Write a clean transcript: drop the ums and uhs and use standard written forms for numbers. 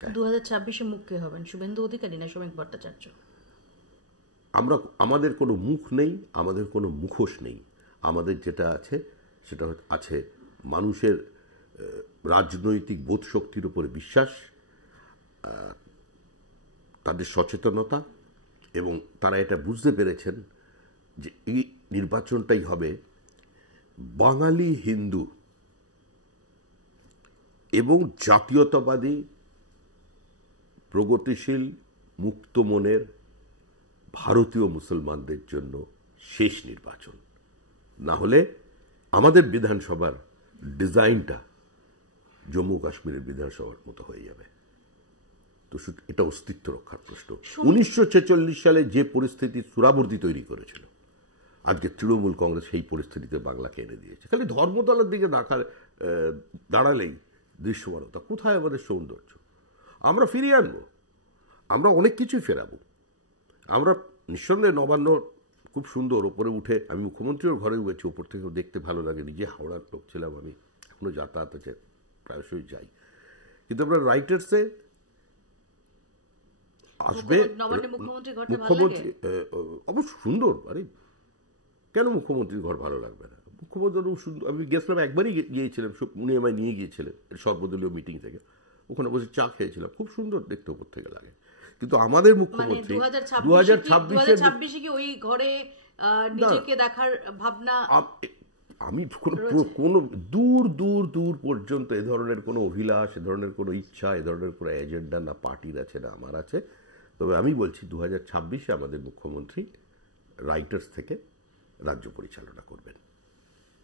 2026-এ মুখ কে হবেন, শুভেন্দু অধিকারী না শ্রমিক ভট্টাচার্য? আমাদের কোনো মুখ নেই, আমাদের কোনো মুখোশ নেই। আমাদের যেটা আছে সেটা আছে মানুষের রাজনৈতিক বোধ শক্তির উপরে বিশ্বাস, তাদের সচেতনতা, এবং তারা এটা বুঝতে পেরেছেন যে এই নির্বাচনটাই হবে বাঙালি হিন্দু এবং জাতীয়তাবাদী প্রগতিশীল মুক্ত মনের ভারতীয় মুসলমানদের জন্য শেষ নির্বাচন। না হলে আমাদের বিধানসভার ডিজাইনটা জম্মু কাশ্মীরের বিধানসভার মতো হয়ে যাবে। তো এটা অস্তিত্ব রক্ষার প্রশ্ন। 1946 সালে যে পরিস্থিতি সুরাবর্দী তৈরি করেছিল, আজকে তৃণমূল কংগ্রেস সেই পরিস্থিতিতে বাংলাকে এনে দিয়েছে। খালি ধর্মতলার দিকে দাঁড়ালেই দৃশ্যমানতা, কোথায় আমাদের সৌন্দর্য? আমরা ফিরিয়ে আনবো, আমরা অনেক কিছুই ফেরাবো। আমরা নিঃসন্দেহে নবান্ন খুব সুন্দর, ওপরে উঠে আমি মুখ্যমন্ত্রীর ঘরে উঠেছি, ওপর থেকেও দেখতে ভালো লাগে। নিজে হাওড়ার লোক ছিলাম আমি, এখনো যাতায়াত আছে, প্রায়শই যাই। কিন্তু আমরা রাইটার্সে আসবে মুখ্যমন্ত্রী, অবশ্য সুন্দর। আরে কেন মুখ্যমন্ত্রীর ঘর ভালো লাগবে না? মুখ্যমন্ত্রী সুন্দর। আমি গেছিলাম, একবারই গিয়েছিলাম, উনি আমায় নিয়ে গিয়েছিলেন সর্বদলীয় মিটিং থেকে, ওখানে বসে চা খেয়েছিলাম, খুব সুন্দর দেখতে উপর থেকে লাগে। কিন্তু আমাদের মুখ্যমন্ত্রী 2026 কি ওই ঘরে নিজেকে দেখার ভাবনা? আমি কোনো দূর দূর দূর পর্যন্ত এ ধরনের কোনো অভিলাষ, এ ধরনের কোনো ইচ্ছা, এ ধরনের কোনো এজেন্ডা না পার্টির আছে না আমার আছে। তবে আমি বলছি 2026-এ আমাদের মুখ্যমন্ত্রী রাইটার্স থেকে রাজ্য পরিচালনা করবেন।